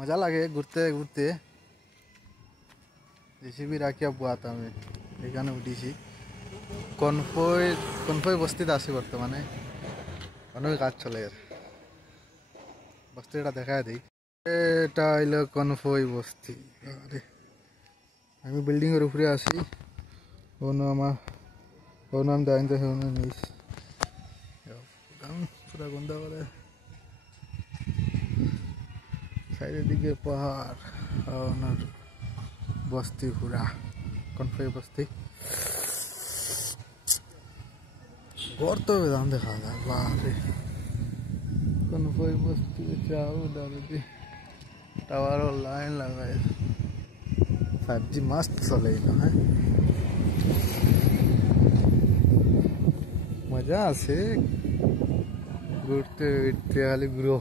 मजा लगे घूरते घूरते जेसीबी राखिया बुआता मैं एखाने उठीছি कनफई बस्तीत आছি बर्तमाने অনেক কাজ চলে এর বস্তিটা দেখায় দেই এটা হইলো কনফই বস্তি আরে আমি বিল্ডিং এর উপরে আছি ওনো আমি দাইতে হনো নিস পুরা গন্ধা করে সাইডের দিকে পাহাড় আর বস্তি পুরা কনফই বস্তি और तो दाम दिखा था बाहर कनफई बस्ती चाऊ डालती टावर लाइन लगाए 5G मस्त चले है मजा आसे घूरते खाली ग्रो